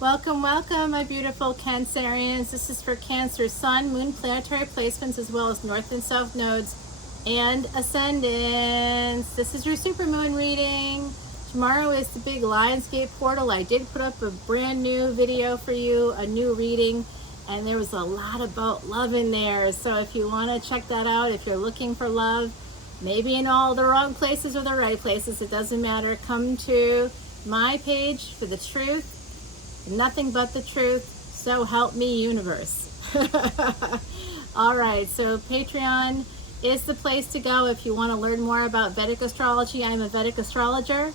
Welcome, welcome, my beautiful Cancerians. This is for Cancer, Sun, Moon, planetary placements, as well as North and South nodes and ascendants. This is your supermoon reading. Tomorrow is the big Lionsgate portal. I did put up a brand new video for you, a new reading, and there was a lot about love in there. So if you want to check that out, if you're looking for love, maybe in all the wrong places or the right places, it doesn't matter. Come to my page for the truth. Nothing but the truth, so help me universe. All right, so Patreon is the place to go if you want to learn more about Vedic astrology. I'm a Vedic astrologer.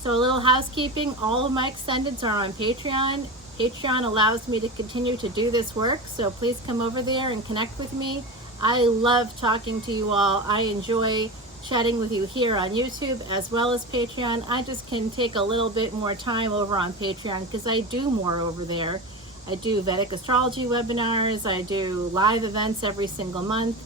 So a little housekeeping, all of my extendeds are on Patreon. Patreon allows me to continue to do this work, so please come over there and connect with me. I love talking to you all. I enjoy chatting with you here on YouTube as well as Patreon. I just can take a little bit more time over on Patreon because I do more over there. I do Vedic astrology webinars. I do live events every single month.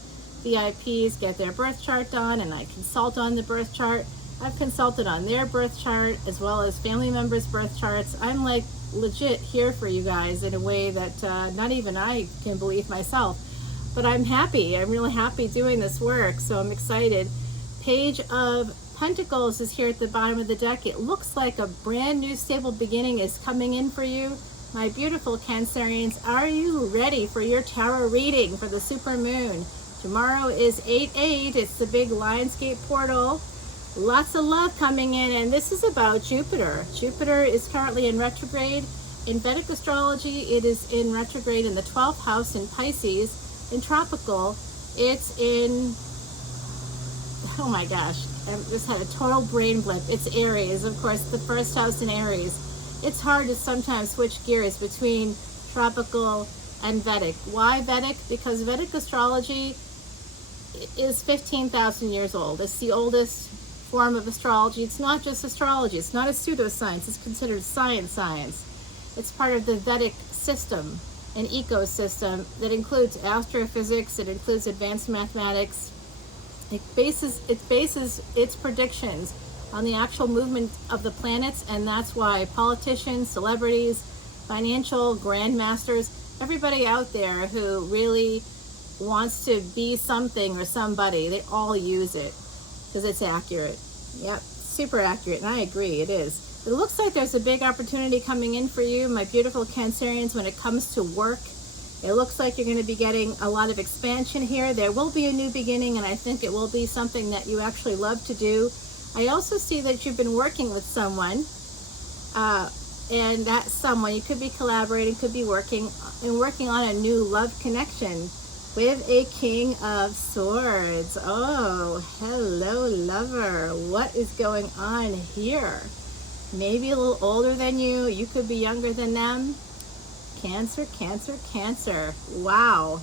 VIPs get their birth chart done and I consult on the birth chart. I've consulted on their birth chart as well as family members' birth charts. I'm like legit here for you guys in a way that not even I can believe myself. But I'm happy. I'm really happy doing this work, so I'm excited. Page of Pentacles is here at the bottom of the deck. It looks like a brand new stable beginning is coming in for you. My beautiful Cancerians, are you ready for your tarot reading for the super moon? Tomorrow is 8/8. It's the big Lionsgate portal. Lots of love coming in, and this is about Jupiter. Jupiter is currently in retrograde. In Vedic astrology, it is in retrograde in the 12th house in Pisces. In tropical, it's in, oh my gosh, I just had a total brain blip. It's Aries, of course, the first house in Aries. It's hard to sometimes switch gears between tropical and Vedic. Why Vedic? Because Vedic astrology is 15,000 years old. It's the oldest form of astrology. It's not just astrology. It's not a pseudoscience. It's considered science. It's part of the Vedic system, an ecosystem that includes astrophysics. It includes advanced mathematics. It bases its predictions on the actual movement of the planets, and that's why politicians, celebrities, financial grandmasters, everybody out there who really wants to be something or somebody, they all use it because it's accurate. Yep, super accurate, and I agree, it is. It looks like there's a big opportunity coming in for you, my beautiful Cancerians, when it comes to work. It looks like you're going to be getting a lot of expansion here. There will be a new beginning, and I think it will be something that you actually love to do. I also see that you've been working with someone, and that someone, you could be collaborating, could be working on a new love connection with a King of Swords. Oh, hello, lover. What is going on here? Maybe a little older than you. You could be younger than them. Cancer, Cancer, Cancer. Wow.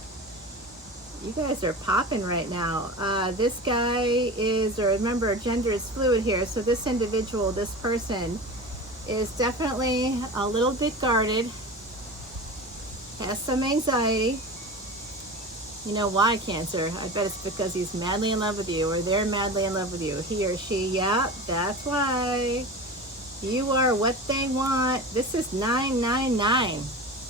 You guys are popping right now. This guy is, or remember, gender is fluid here. So this individual, this person, is definitely a little bit guarded, has some anxiety. You know why, Cancer? I bet it's because he's madly in love with you, or they're madly in love with you. He or she, yeah, that's why. You are what they want. This is 999.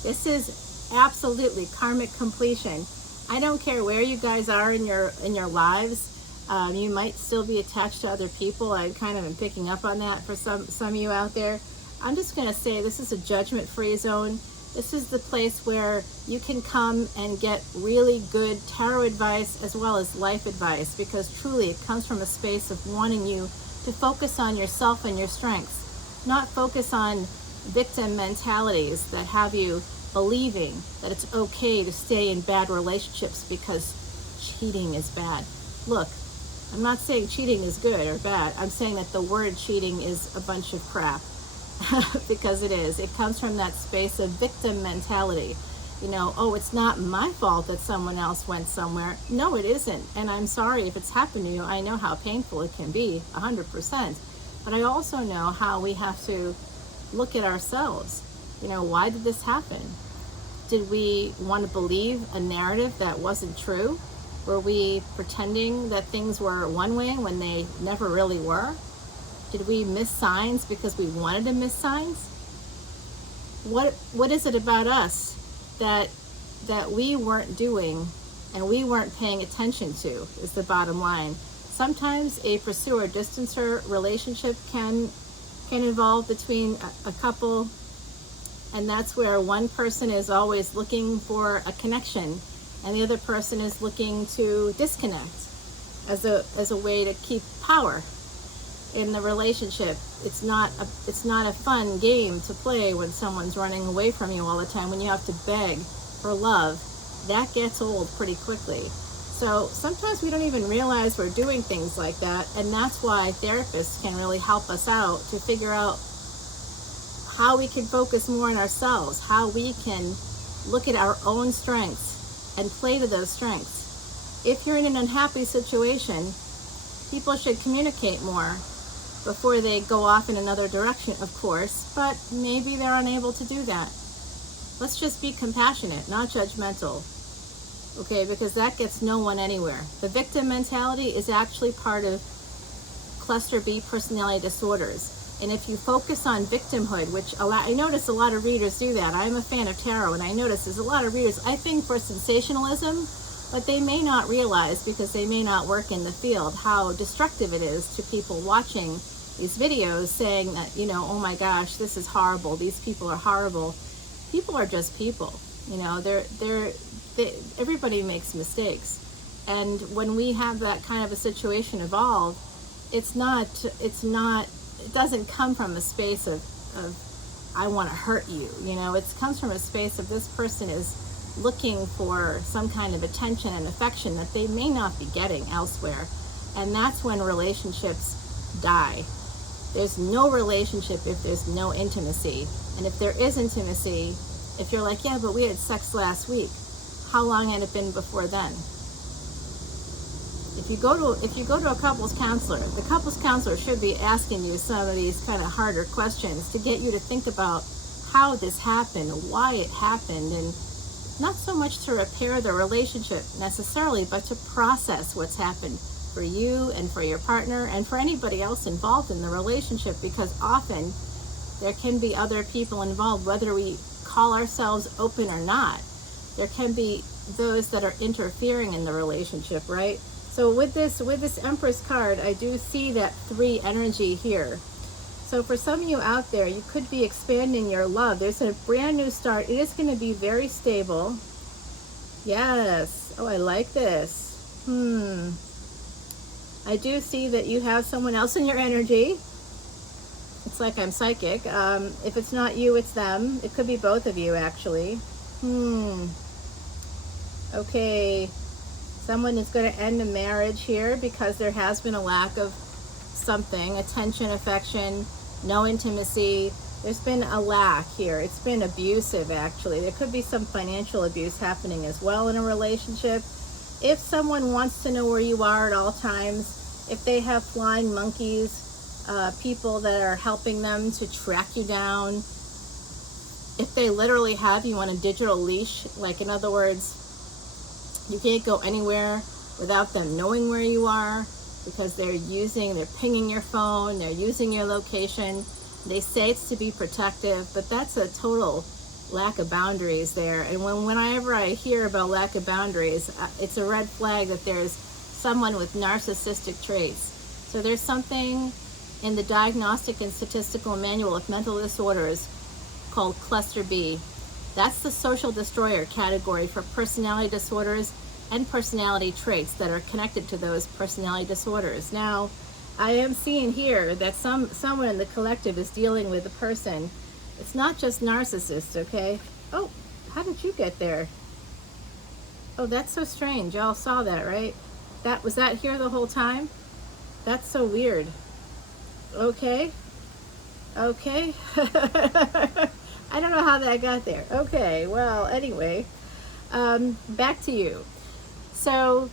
This is absolutely karmic completion. I don't care where you guys are in your lives. You might still be attached to other people. I kind of am picking up on that for some of you out there. I'm just going to say this is a judgment-free zone. This is the place where you can come and get really good tarot advice as well as life advice, because truly it comes from a space of wanting you to focus on yourself and your strengths, not focus on victim mentalities that have you believing that it's okay to stay in bad relationships because cheating is bad. Look, I'm not saying cheating is good or bad. I'm saying that the word cheating is a bunch of crap because it is. It comes from that space of victim mentality. You know, oh, it's not my fault that someone else went somewhere. No, it isn't. And I'm sorry if it's happened to you. I know how painful it can be, 100%. But I also know how we have to look at ourselves. You know, why did this happen? Did we want to believe a narrative that wasn't true? Were we pretending that things were one way when they never really were? Did we miss signs because we wanted to miss signs? what is it about us that we weren't doing and we weren't paying attention to, is the bottom line. Sometimes a pursuer distancer relationship can evolve between a couple, and that's where one person is always looking for a connection and the other person is looking to disconnect as a way to keep power in the relationship. It's not a fun game to play when someone's running away from you all the time, when you have to beg for love. That gets old pretty quickly. So sometimes we don't even realize we're doing things like that, and that's why therapists can really help us out to figure out how we can focus more on ourselves, how we can look at our own strengths and play to those strengths. If you're in an unhappy situation, people should communicate more before they go off in another direction, of course, but maybe they're unable to do that. Let's just be compassionate, not judgmental, okay? Because that gets no one anywhere. The victim mentality is actually part of cluster B personality disorders. And if you focus on victimhood, which I notice a lot of readers do that. I'm a fan of tarot, and I notice there's a lot of readers, I think, for sensationalism, but they may not realize, because they may not work in the field, how destructive it is to people watching these videos saying that, oh my gosh, this is horrible, these people are horrible. People are just people, everybody makes mistakes. And when we have that kind of a situation evolve, it doesn't come from a space of I want to hurt you, it comes from a space of this person is looking for some kind of attention and affection that they may not be getting elsewhere. And that's when relationships die. There's no relationship if there's no intimacy. And if there is intimacy, if you're like, yeah, but we had sex last week, how long had it been before then? If you go to a couples counselor, the couples counselor should be asking you some of these kind of harder questions to get you to think about how this happened, why it happened, and not so much to repair the relationship necessarily, but to process what's happened for you and for your partner and for anybody else involved in the relationship, because often there can be other people involved, whether we call ourselves open or not. There can be those that are interfering in the relationship, right? So with this Empress card, I do see that 3 energy here. So for some of you out there, you could be expanding your love. There's a brand new start. It is going to be very stable. Yes. Oh, I like this. I do see that you have someone else in your energy. It's like I'm psychic. If it's not you, it's them. It could be both of you, actually. Okay. Someone is going to end a marriage here because there has been a lack of something, attention, affection, no intimacy. There's been a lack here. It's been abusive, actually. There could be some financial abuse happening as well in a relationship. If someone wants to know where you are at all times, if they have flying monkeys, people that are helping them to track you down, if they literally have you on a digital leash, like in other words, you can't go anywhere without them knowing where you are, because they're pinging your phone, they're using your location. They say it's to be protective, but that's a total lack of boundaries there. And whenever I hear about lack of boundaries, it's a red flag that there's someone with narcissistic traits. So there's something in the Diagnostic and Statistical Manual of Mental Disorders called Cluster B. That's the social destroyer category for personality disorders and personality traits that are connected to those personality disorders. Now, I am seeing here that someone in the collective is dealing with a person. It's not just narcissists, okay? Oh, how did you get there? Oh, that's so strange. Y'all saw that, right? Was that here the whole time? That's so weird. Okay. Okay. I don't know how that got there. Okay, well, anyway, back to you. So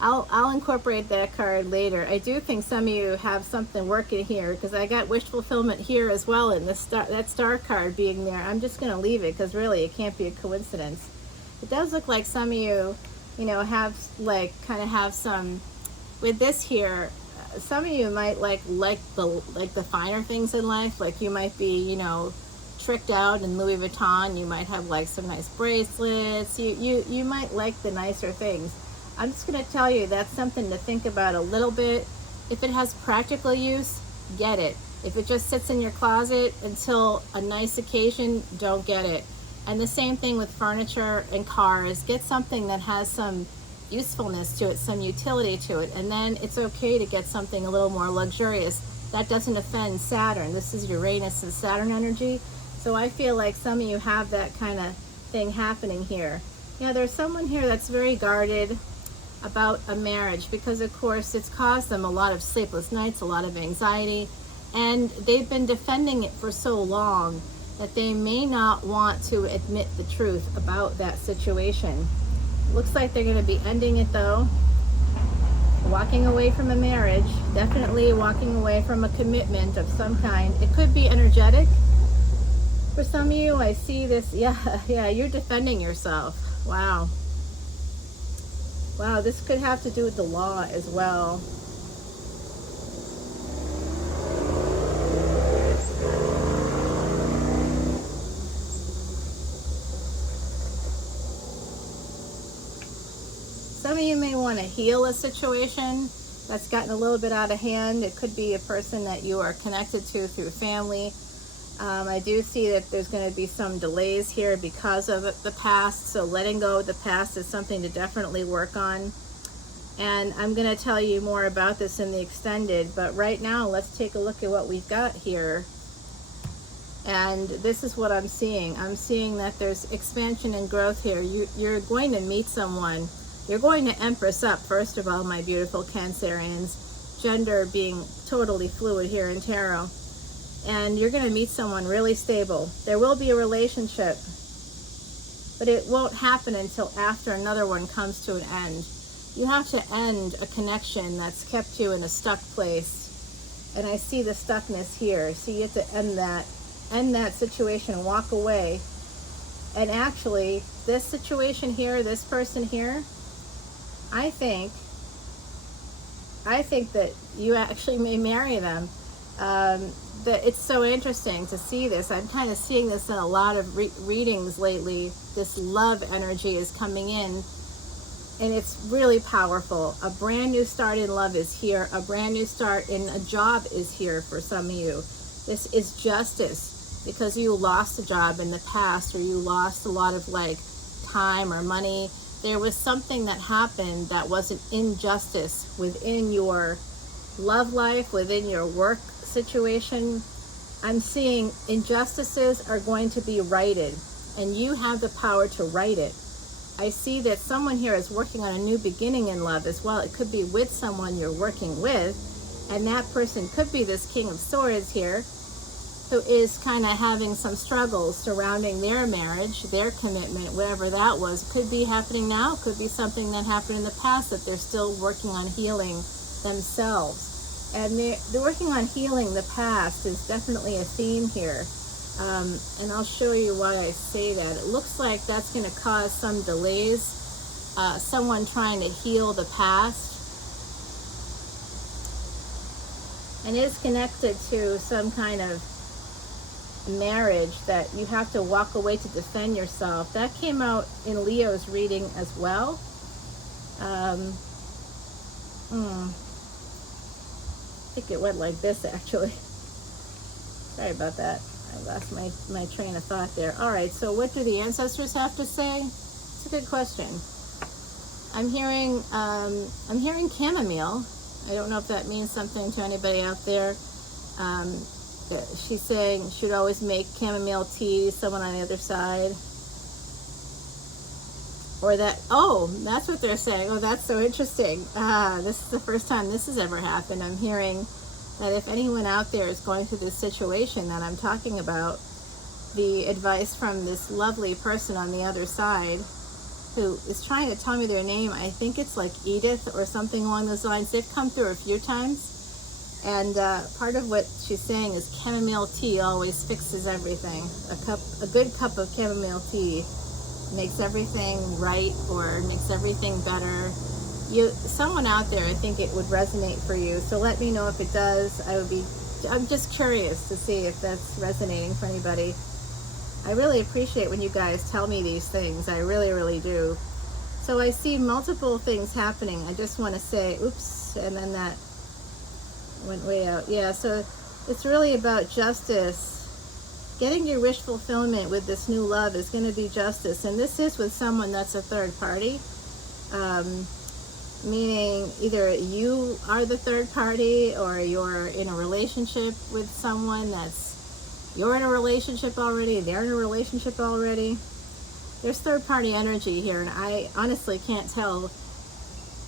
I'll incorporate that card later. I do think some of you have something working here, because I got wish fulfillment here as well in that star card being there. I'm just going to leave it because really it can't be a coincidence. It does look like some of you, have have some with this here. Some of you might like the finer things in life. Like you might be, tricked out in Louis Vuitton. You might have like some nice bracelets. You might like the nicer things. I'm just going to tell you that's something to think about a little bit. If it has practical use, get it. If it just sits in your closet until a nice occasion, don't get it. And the same thing with furniture and cars. Get something that has some usefulness to it, some utility to it, and then it's okay to get something a little more luxurious. That doesn't offend Saturn. This is Uranus and Saturn energy. So I feel like some of you have that kind of thing happening here. Yeah, there's someone here that's very guarded about a marriage because, of course, it's caused them a lot of sleepless nights, a lot of anxiety, and they've been defending it for so long that they may not want to admit the truth about that situation. Looks like they're going to be ending it though. Walking away from a marriage, definitely walking away from a commitment of some kind. It could be energetic. For some of you, I see this, yeah, you're defending yourself. Wow. Wow, this could have to do with the law as well. Some of you may want to heal a situation that's gotten a little bit out of hand. It could be a person that you are connected to through family. I do see that there's going to be some delays here because of the past. So letting go of the past is something to definitely work on. And I'm going to tell you more about this in the extended. But right now, let's take a look at what we've got here. And this is what I'm seeing. I'm seeing that there's expansion and growth here. You're going to meet someone. You're going to Empress up, first of all, my beautiful Cancerians. Gender being totally fluid here in tarot. And you're going to meet someone really stable. There will be a relationship, but it won't happen until after another one comes to an end. You have to end a connection that's kept you in a stuck place. And I see the stuckness here. So you have to end that situation, walk away. And actually, this situation here, this person here, I think that you actually may marry them. It's so interesting to see this. I'm kind of seeing this in a lot of readings lately. This love energy is coming in, and it's really powerful. A brand new start in love is here. A brand new start in a job is here for some of you. This is justice because you lost a job in the past, or you lost a lot of like time or money. There was something that happened that was an injustice within your love life, within your work situation. I'm seeing injustices are going to be righted, and you have the power to right it. I see that someone here is working on a new beginning in love as well. It could be with someone you're working with, and that person could be this King of Swords here, who is kind of having some struggles surrounding their marriage, their commitment, whatever that was. Could be happening now, could be something that happened in the past that they're still working on healing themselves. And they're working on healing the past is definitely a theme here. And I'll show you why I say that. It looks like that's going to cause some delays. Someone trying to heal the past. And it is connected to some kind of marriage that you have to walk away to defend yourself. That came out in Leo's reading as well. I think it went like this actually. Sorry about that. I lost my train of thought there. All right, so what do the ancestors have to say? It's a good question. I'm hearing chamomile. I don't know if that means something to anybody out there. She's saying should always make chamomile tea, someone on the other side. Or that, oh, that's what they're saying. Oh, that's so interesting. This is the first time this has ever happened. I'm hearing that if anyone out there is going through this situation that I'm talking about, the advice from this lovely person on the other side who is trying to tell me their name, I think it's like Edith or something along those lines. They've come through a few times. And part of what she's saying is chamomile tea always fixes everything. A good cup of chamomile tea makes everything right, or makes everything better. Someone out there, I think it would resonate for you. So let me know if it does. I'm just curious to see if that's resonating for anybody. I really appreciate when you guys tell me these things. I really, really do. So I see multiple things happening. I just want to say, oops, and then that went way out. Yeah, so it's really about justice. Getting your wish fulfillment with this new love is going to be justice. And this is with someone that's a third party. Meaning either you are the third party, or you're in a relationship with someone you're in a relationship already, they're in a relationship already. There's third party energy here, and I honestly can't tell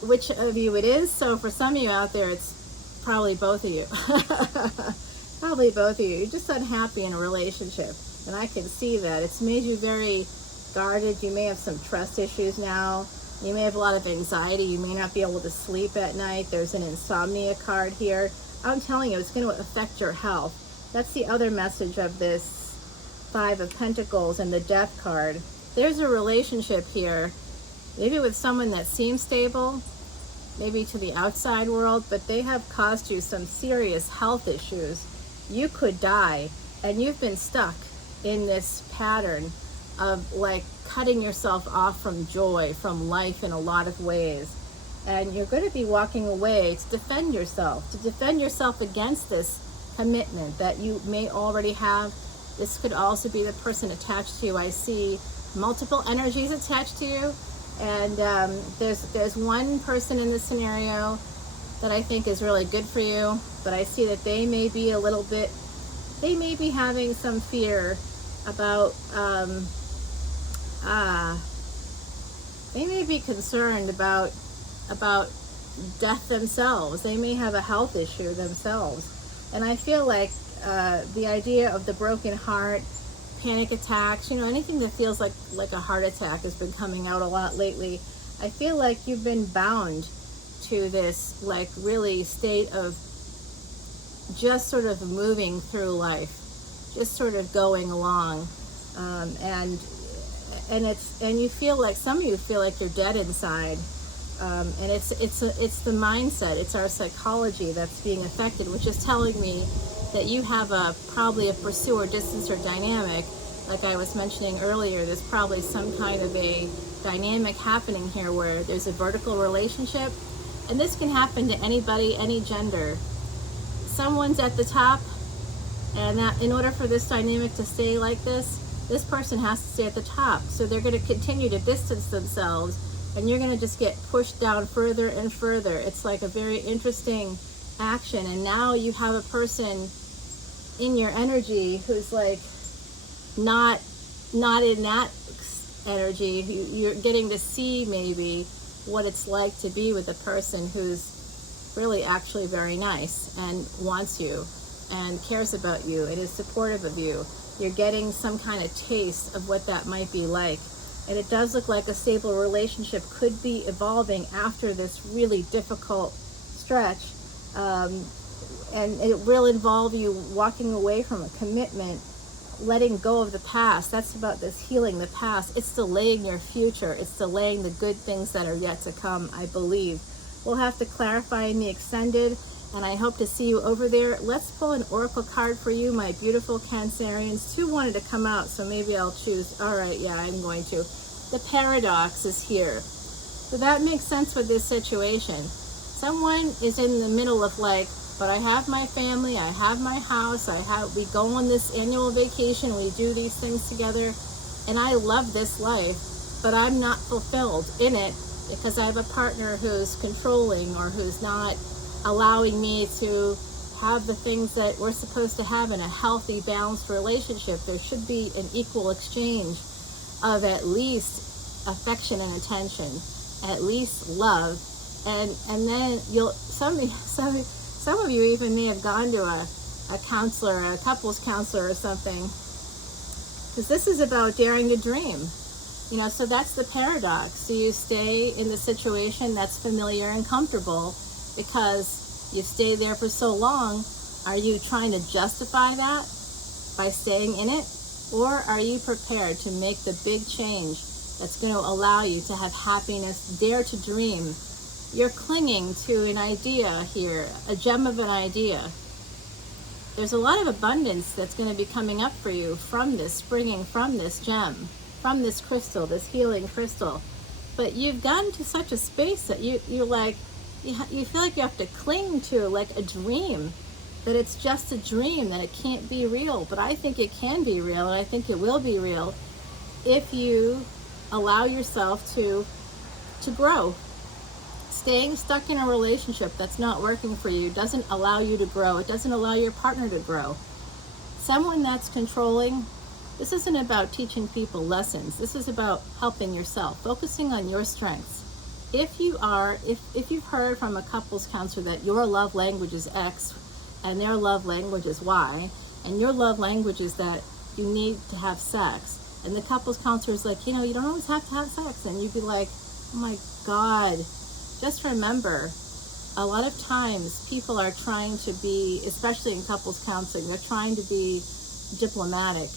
which of you it is. So for some of you out there, it's probably both of you. Probably both of you. You're just unhappy in a relationship, and I can see that. It's made you very guarded. You may have some trust issues now. You may have a lot of anxiety. You may not be able to sleep at night. There's an insomnia card here. I'm telling you, it's going to affect your health. That's the other message of this Five of Pentacles and the Death card. There's a relationship here, maybe with someone that seems stable, maybe to the outside world, but they have caused you some serious health issues. You could die, and you've been stuck in this pattern of like cutting yourself off from joy, from life in a lot of ways. And you're going to be walking away to defend yourself against this commitment that you may already have. This could also be the person attached to you. I see multiple energies attached to you, and there's one person in this scenario that I think is really good for you, but I see that they may be having some fear about they may be concerned about death themselves. They may have a health issue themselves. And I feel like the idea of the broken heart, panic attacks, anything that feels like a heart attack has been coming out a lot lately. I feel like you've been bound to this like really state of just sort of moving through life, just sort of going along, and you feel like, some of you feel like you're dead inside, and it's the mindset, it's our psychology that's being affected, which is telling me that you have probably a pursuer, distance, or dynamic. Like I was mentioning earlier, there's probably some kind of a dynamic happening here where there's a vertical relationship, and this can happen to anybody, any gender. Someone's at the top, and that in order for this dynamic to stay like this person has to stay at the top. So they're going to continue to distance themselves, and you're going to just get pushed down further and further. It's like a very interesting action, and now you have a person in your energy who's like not in that energy. You're getting to see maybe what it's like to be with a person who's really actually very nice and wants you and cares about you and is supportive of you. You're getting some kind of taste of what that might be like. And it does look like a stable relationship could be evolving after this really difficult stretch. And it will involve you walking away from a commitment, letting go of the past. That's about this healing the past. It's delaying your future. It's delaying the good things that are yet to come, I believe. We'll have to clarify in the extended, and I hope to see you over there. Let's pull an oracle card for you, my beautiful Cancerians. Two wanted to come out, so maybe I'll choose. All right, yeah, I'm going to. The paradox is here. So that makes sense with this situation. Someone is in the middle of like, but I have my family, I have my house, we go on this annual vacation, we do these things together, and I love this life, but I'm not fulfilled in it because I have a partner who's controlling or who's not allowing me to have the things that we're supposed to have in a healthy, balanced relationship. There should be an equal exchange of at least affection and attention, at least love, and then some of you even may have gone to a counselor, a couples counselor or something, because this is about daring to dream. So that's the paradox. Do you stay in the situation that's familiar and comfortable because you've stayed there for so long? Are you trying to justify that by staying in it? Or are you prepared to make the big change that's going to allow you to have happiness, dare to dream? You're clinging to an idea here, a gem of an idea. there's a lot of abundance that's going to be coming up for you from this, springing from this gem, from this crystal, this healing crystal. But you've gotten to such a space that you're like, you feel like you have to cling to like a dream, that it's just a dream, that it can't be real. But I think it can be real, and I think it will be real if you allow yourself to grow. Staying stuck in a relationship that's not working for you doesn't allow you to grow. It doesn't allow your partner to grow. Someone that's controlling, this isn't about teaching people lessons. This is about helping yourself, focusing on your strengths. If you've heard from a couples counselor that your love language is X and their love language is Y, and your love language is that you need to have sex, and the couples counselor is like, you don't always have to have sex, and you'd be like, oh my God, just remember, a lot of times people are trying to be, especially in couples counseling, they're trying to be diplomatic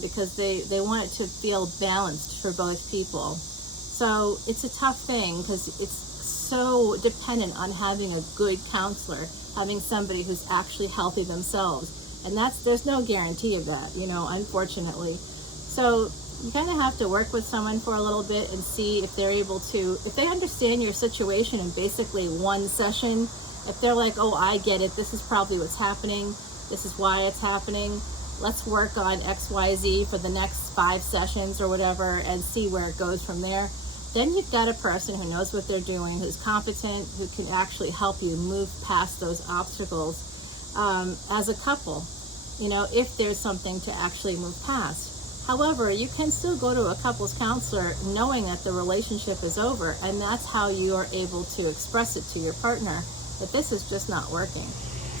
because they want it to feel balanced for both people. So it's a tough thing because it's so dependent on having a good counselor, having somebody who's actually healthy themselves. And there's no guarantee of that, unfortunately. So you kind of have to work with someone for a little bit and see if they're able to, if they understand your situation in basically one session, if they're like, oh, I get it, this is probably what's happening, this is why it's happening, let's work on XYZ for the next 5 sessions or whatever and see where it goes from there. Then you've got a person who knows what they're doing, who's competent, who can actually help you move past those obstacles as a couple, if there's something to actually move past. However, you can still go to a couples counselor knowing that the relationship is over, and that's how you are able to express it to your partner, that this is just not working.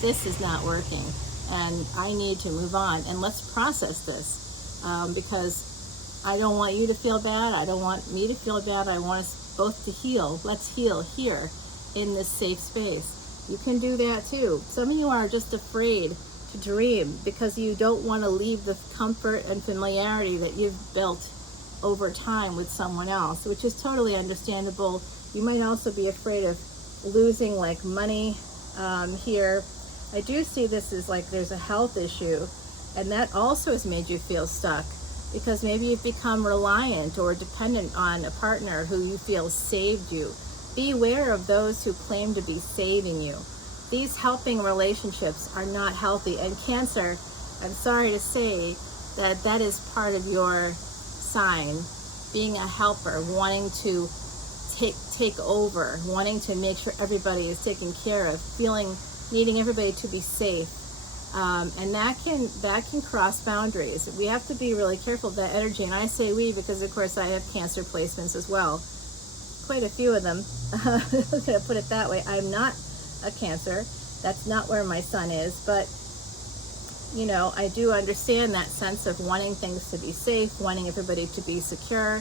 This is not working, and I need to move on, and let's process this, because I don't want you to feel bad, I don't want me to feel bad, I want us both to heal. Let's heal here in this safe space. You can do that too. Some of you are just afraid to dream because you don't want to leave the comfort and familiarity that you've built over time with someone else, which is totally understandable. You might also be afraid of losing like money here. I do see this as like there's a health issue, and that also has made you feel stuck because maybe you've become reliant or dependent on a partner who you feel saved you. Beware of those who claim to be saving you. These helping relationships are not healthy, and Cancer, I'm sorry to say that is part of your sign, being a helper, wanting to take over, wanting to make sure everybody is taken care of, needing everybody to be safe, and that can cross boundaries. We have to be really careful of that energy, and I say we because of course I have Cancer placements as well, quite a few of them. I'm gonna put it that way. I'm not a Cancer, that's not where my sun is, but I do understand that sense of wanting things to be safe, wanting everybody to be secure,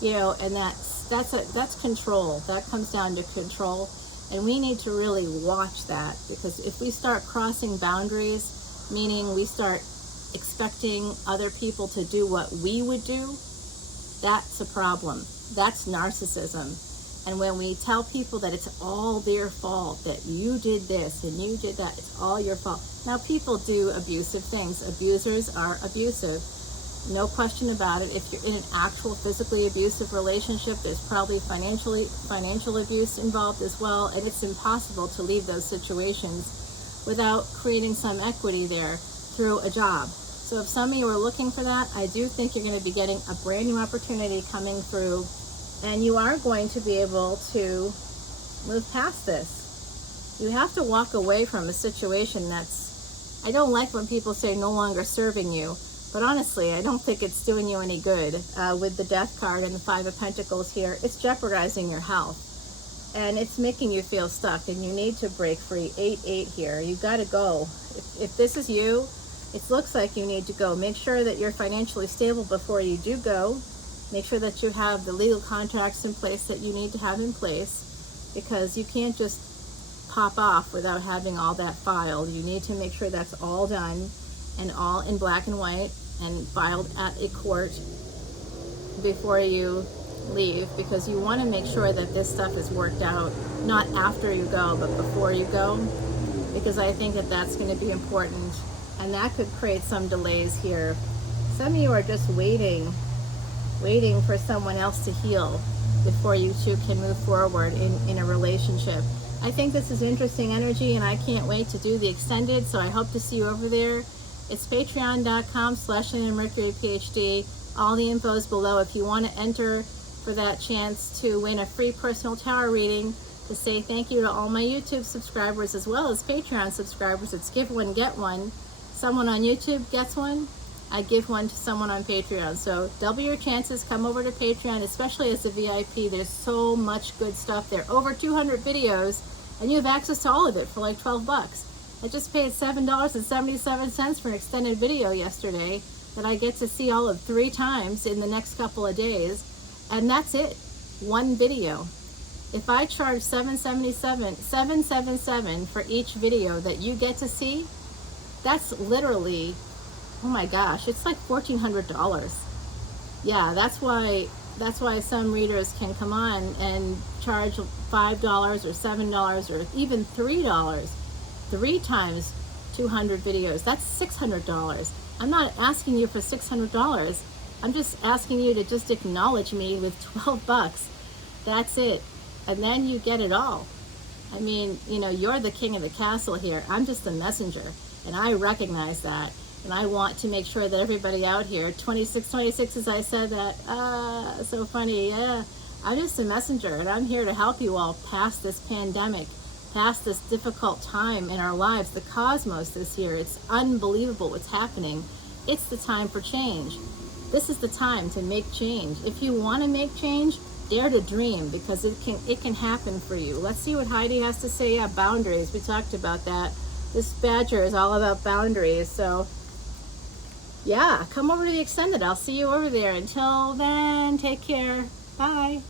and that's control. That comes down to control, and we need to really watch that, because if we start crossing boundaries, meaning we start expecting other people to do what we would do, that's a problem. That's narcissism. And when we tell people that it's all their fault, that you did this and you did that, it's all your fault. Now, people do abusive things. Abusers are abusive. No question about it. If you're in an actual physically abusive relationship, there's probably financial abuse involved as well, and it's impossible to leave those situations without creating some equity there through a job. So if some of you are looking for that, I do think you're going to be getting a brand new opportunity coming through, and you are going to be able to move past this. You have to walk away from a situation that's, I don't like when people say no longer serving you, but honestly, I don't think it's doing you any good. With the Death card and the Five of Pentacles here, it's jeopardizing your health, and it's making you feel stuck, and you need to break free. 8-8 here, you got to go. If this is you, it looks like you need to go. Make sure that you're financially stable before you do go. Make sure that you have the legal contracts in place that you need to have in place, because you can't just pop off without having all that filed. You need to make sure that's all done and all in black and white and filed at a court before you leave, because you want to make sure that this stuff is worked out, not after you go, but before you go, because I think that that's going to be important. And that could create some delays here. Some of you are just waiting for someone else to heal before you two can move forward in a relationship. I think this is interesting energy, and I can't wait to do the extended, so I hope to see you over there. It's patreon.com/leonamercuryphd. All the info is below if you want to enter for that chance to win a free personal tarot reading, to say thank you to all my YouTube subscribers as well as Patreon subscribers. It's give one, get one. Someone on YouTube gets one, I give one to someone on Patreon. So double your chances. Come over to Patreon, especially as a VIP. There's so much good stuff there. Over 200 videos, and you have access to all of it for like 12 bucks. I just paid $7.77 for an extended video yesterday that I get to see all of 3 times in the next couple of days. And that's it, one video. If I charge $7.77 for each video that you get to see, that's literally, oh my gosh, it's like $1,400. Yeah, that's why some readers can come on and charge $5 or $7 or even $3, 3 times 200 videos. That's $600. I'm not asking you for $600. I'm just asking you to just acknowledge me with 12 bucks. That's it. And then you get it all. I mean, you know, you're the king of the castle here. I'm just a messenger, and I recognize that. And I want to make sure that everybody out here, 26, as I said that, so funny, yeah. I'm just a messenger, and I'm here to help you all pass this pandemic, past this difficult time in our lives. The cosmos this year, it's unbelievable what's happening. It's the time for change. This is the time to make change. If you want to make change, dare to dream, because it can happen for you. Let's see what Heidi has to say. Yeah, boundaries. We talked about that. This badger is all about boundaries. So yeah, come over to the extended. I'll see you over there. Until then, take care. Bye.